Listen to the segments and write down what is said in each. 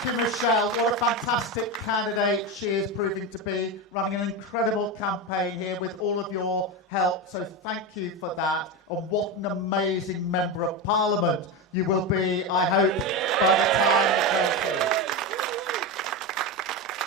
Thank you, Michelle. What a fantastic candidate she is proving to be, running an incredible campaign here with all of your help. So thank you for that. And what an amazing Member of Parliament you will be, I hope, by the time it goes through.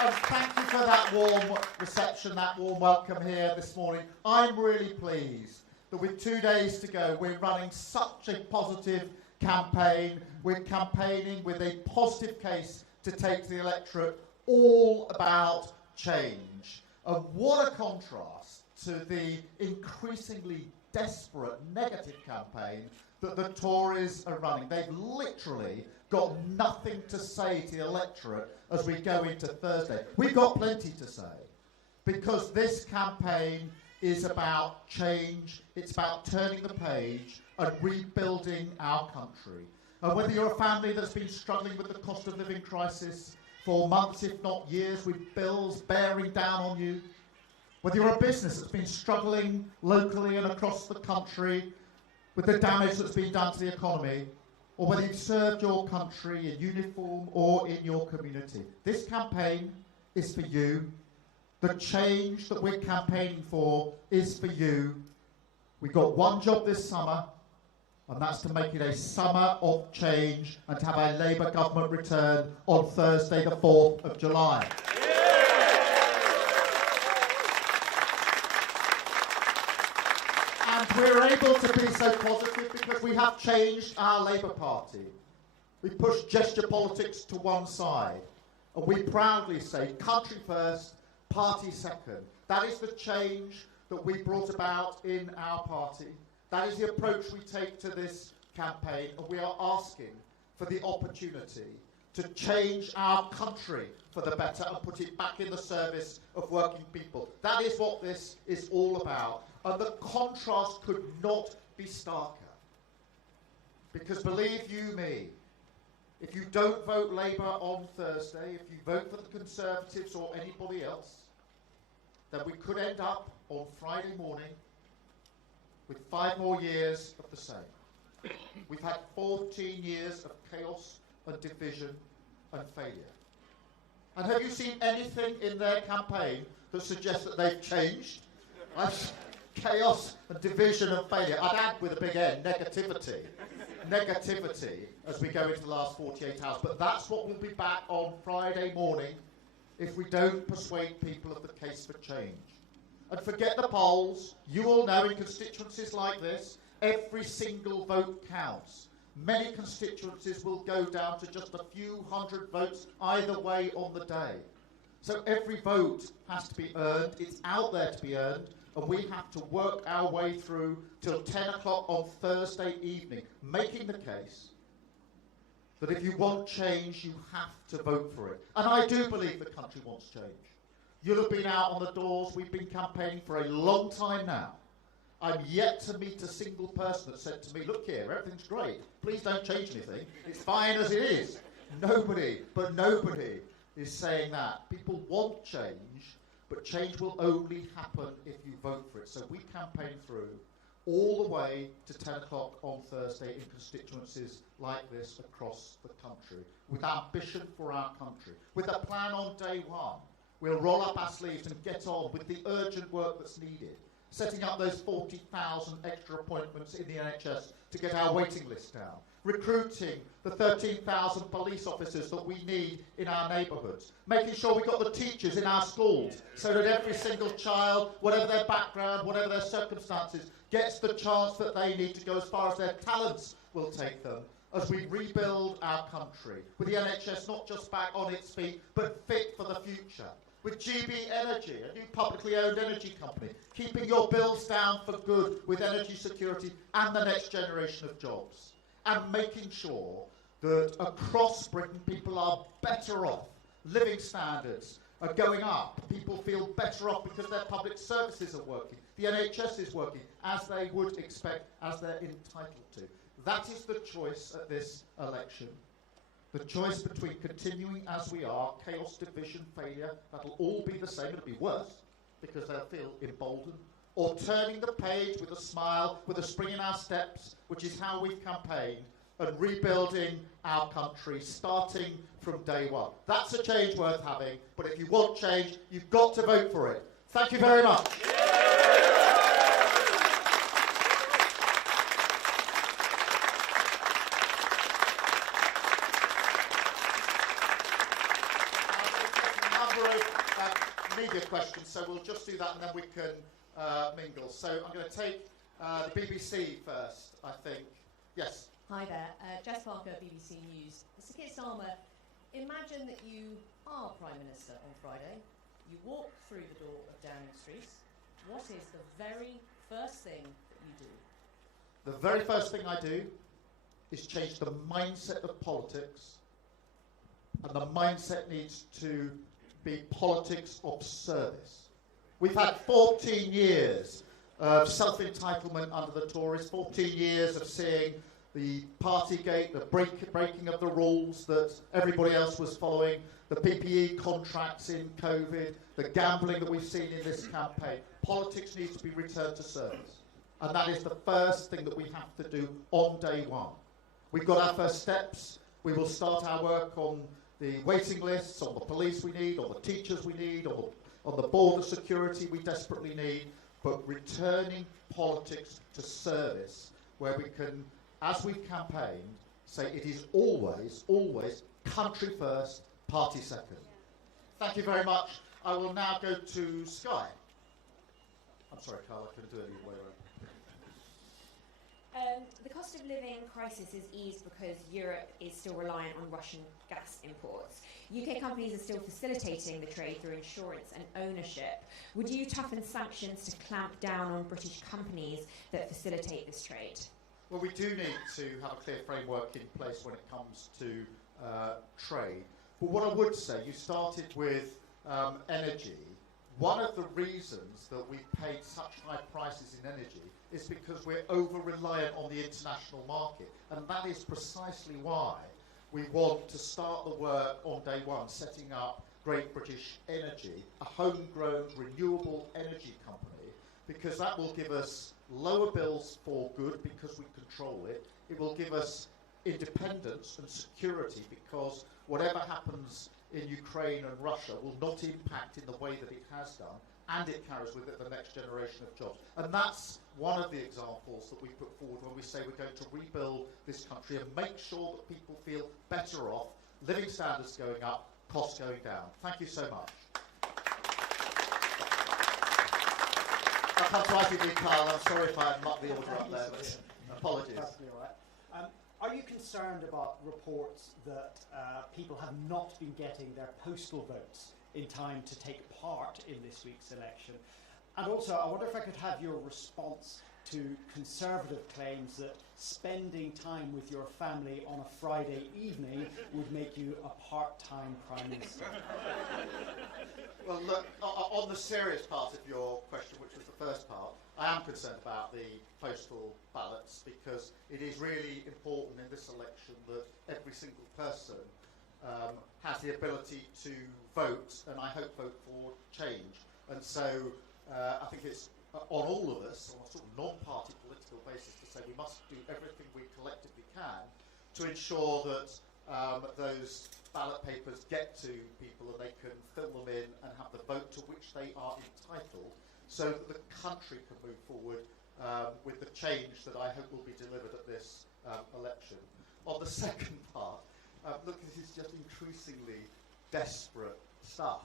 And thank you for that warm reception, that warm welcome here this morning. I'm really pleased that with 2 days to go, we're running such a positive campaign. We're campaigning with a positive case to take to the electorate, all about change. And what a contrast to the increasingly desperate negative campaign that the Tories are running. They've literally got nothing to say to the electorate as we go into Thursday. We've got plenty to say, because this campaign is about change. It's about turning the page and rebuilding our country. And whether you're a family that's been struggling with the cost of living crisis for months, if not years, with bills bearing down on you, whether you're a business that's been struggling locally and across the country with the damage that's been done to the economy, or whether you've served your country in uniform or in your community, this campaign is for you. The change that we're campaigning for is for you. We've got one job this summer, and that's to make it a summer of change and to have a Labour government return on Thursday, the 4th of July. And we're able to be so positive because we have changed our Labour Party. We pushed gesture politics to one side, and we proudly say country first, party second. That is the change that we brought about in our party. That is the approach we take to this campaign, and we are asking for the opportunity to change our country for the better and put it back in the service of working people. That is what this is all about. And the contrast could not be starker. Because believe you me, if you don't vote Labour on Thursday, if you vote for the Conservatives or anybody else, then we could end up on Friday morning with 5 more years of the same. We've had 14 years of chaos and division and failure. And have you seen anything in their campaign that suggests that they've changed? Chaos and division and failure. I'd add with a big N, negativity. Negativity as we go into the last 48 hours. But that's what will be back on Friday morning if we don't persuade people of the case for change. And forget the polls. You all know in constituencies like this, every single vote counts. Many constituencies will go down to just a few hundred votes either way on the day. So every vote has to be earned. It's out there to be earned. And we have to work our way through till 10 o'clock on Thursday evening, making the case that if you want change, you have to vote for it. And I do believe the country wants change. You'll have been out on the doors. We've been campaigning for a long time now. I'm yet to meet a single person that said to me, look here, everything's great. Please don't change anything. It's fine as it is. Nobody is saying that. People want change, but change will only happen if you vote for it. So we campaign through all the way to 10 o'clock on Thursday in constituencies like this across the country, with ambition for our country, with a plan on day one. We'll roll up our sleeves and get on with the urgent work that's needed, setting up those 40,000 extra appointments in the NHS to get our waiting list down, recruiting the 13,000 police officers that we need in our neighbourhoods, making sure we've got the teachers in our schools so that every single child, whatever their background, whatever their circumstances, gets the chance that they need to go as far as their talents will take them, as we rebuild our country, with the NHS not just back on its feet, but fit for the future. With GB Energy, a new publicly owned energy company, keeping your bills down for good with energy security and the next generation of jobs. And making sure that across Britain people are better off. Living standards are going up. People feel better off because their public services are working. The NHS is working as they would expect, as they're entitled to. That is the choice at this election. The choice between continuing as we are, chaos, division, failure, that'll all be the same, it'll be worse, because they'll feel emboldened, or turning the page with a smile, with a spring in our steps, which is how we've campaigned, and rebuilding our country, starting from day one. That's a change worth having, but if you want change, you've got to vote for it. Thank you very much. Media questions, so we'll just do that and then we can mingle. So I'm going to take the BBC first, I think. Yes. Hi there, Jess Parker, BBC News. Sir Keir Starmer, imagine that you are Prime Minister on Friday. You walk through the door of Downing Street. What is the very first thing that you do? The very first thing I do is change the mindset of politics, and the mindset needs to be politics of service. We've had 14 years of self-entitlement under the Tories, 14 years of seeing the Partygate, the breaking of the rules that everybody else was following, the PPE contracts in COVID, the gambling that we've seen in this campaign. Politics needs to be returned to service. And that is the first thing that we have to do on day one. We've got our first steps. We will start our work on the waiting lists, on the police we need, on the teachers we need, on the border security we desperately need, but returning politics to service, where we can, as we've campaigned, say it is always, always country first, party second. Thank you very much. I will now go to Sky. I'm sorry, Carl, I couldn't do it either way around. The cost of living crisis is eased because Europe is still reliant on Russian gas imports. UK companies are still facilitating the trade through insurance and ownership. Would you toughen sanctions to clamp down on British companies that facilitate this trade? Well, we do need to have a clear framework in place when it comes to trade. But what I would say, you started with energy. One of the reasons that we've paid such high prices in energy is because we're over-reliant on the international market. And that is precisely why we want to start the work on day one, setting up Great British Energy, a homegrown renewable energy company, because that will give us lower bills for good because we control it. It will give us independence and security because whatever happens in Ukraine and Russia will not impact in the way that it has done, and it carries with it the next generation of jobs. And that's one of the examples that we put forward when we say we're going to rebuild this country and make sure that people feel better off, living standards going up, costs going down. Thank you so much. I'll come to ITV, Carl. I'm sorry if I mucked the order up there, but apologies. Perfectly all right. Are you concerned about reports that people have not been getting their postal votes in time to take part in this week's election? And also, I wonder if I could have your response to Conservative claims that spending time with your family on a Friday evening would make you a part-time Prime Minister. Well, look, on the serious part of your question, which was the first part, I am concerned about the postal ballots because it is really important in this election that every single person has the ability to vote, and I hope vote for change. And so I think it's on all of us, on a sort of non-party political basis, to say we must do everything we collectively can to ensure that those ballot papers get to people and they can fill them in and have the vote to which they are entitled, so that the country can move forward with the change that I hope will be delivered at this election. On the second part, look, this is just increasingly desperate stuff.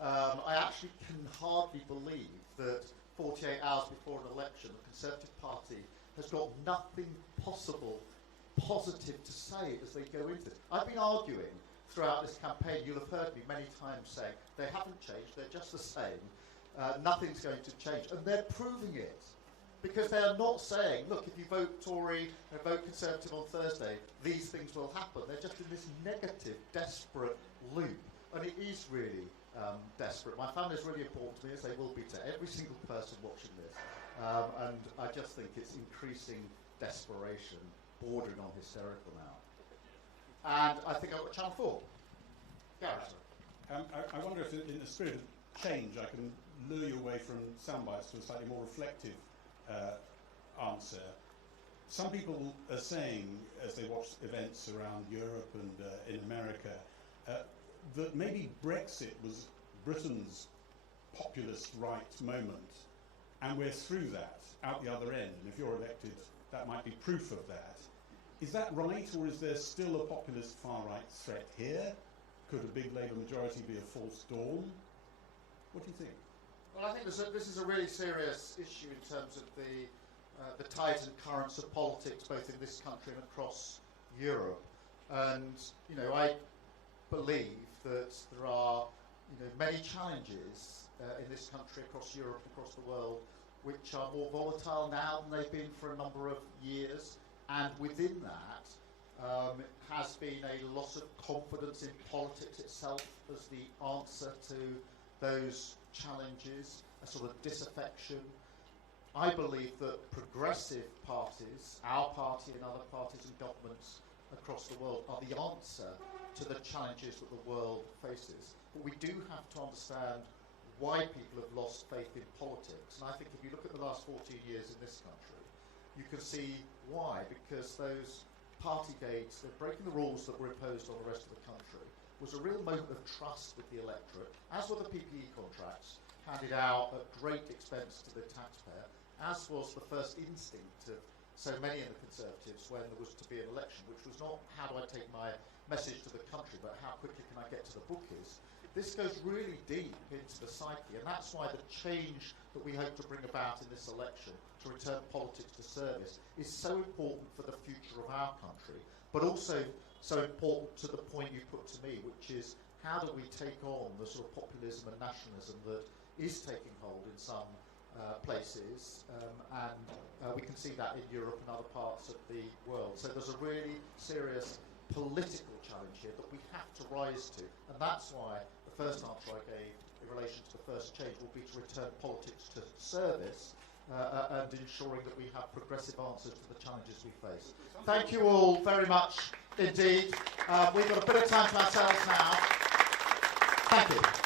I actually can hardly believe that 48 hours before an election, the Conservative Party has got nothing positive to say as they go into it. I've been arguing throughout this campaign, you'll have heard me many times saying, they haven't changed, they're just the same, nothing's going to change. And they're proving it. Because they are not saying, look, if you vote Tory and vote Conservative on Thursday, these things will happen. They're just in this negative, desperate loop. And it is really desperate. My family is really important to me, as they will be to every single person watching this. And I just think it's increasing desperation, bordering on hysterical now. And I think I've got Channel 4. Gareth. I wonder if, in the spirit of change, I can lure you away from soundbites to a slightly more reflective answer. some people are saying, as they watch events around Europe and in America, that maybe Brexit was Britain's populist right moment, and we're through that, out the other end, and if you're elected, that might be proof of that. Is that right, or is there still a populist far-right threat here? Could a big Labour majority be a false dawn? What do you think? Well, I think this is a really serious issue in terms of the tides and currents of politics, both in this country and across Europe. And I believe that there are many challenges in this country, across Europe, across the world, which are more volatile now than they've been for a number of years. And within that has been a loss of confidence in politics itself as the answer to those challenges, a sort of disaffection. I believe that progressive parties, our party and other parties and governments across the world, are the answer to the challenges that the world faces. But we do have to understand why people have lost faith in politics. And I think if you look at the last 14 years in this country, you can see why. Because those party gates, they're breaking the rules that were imposed on the rest of the country, was a real moment of trust with the electorate, as were the PPE contracts, handed out at great expense to the taxpayer, as was the first instinct of so many of the Conservatives when there was to be an election, which was not how do I take my message to the country, but how quickly can I get to the bookies. This goes really deep into the psyche, and that's why the change that we hope to bring about in this election to return politics to service is so important for the future of our country, but also so important to the point you put to me, which is how do we take on the sort of populism and nationalism that is taking hold in some places, and we can see that in Europe and other parts of the world. So there's a really serious political challenge here that we have to rise to, and that's why the first answer I gave in relation to the first change will be to return politics to service and ensuring that we have progressive answers to the challenges we face. Thank you all very much indeed. We've got a bit of time to ourselves now. Thank you.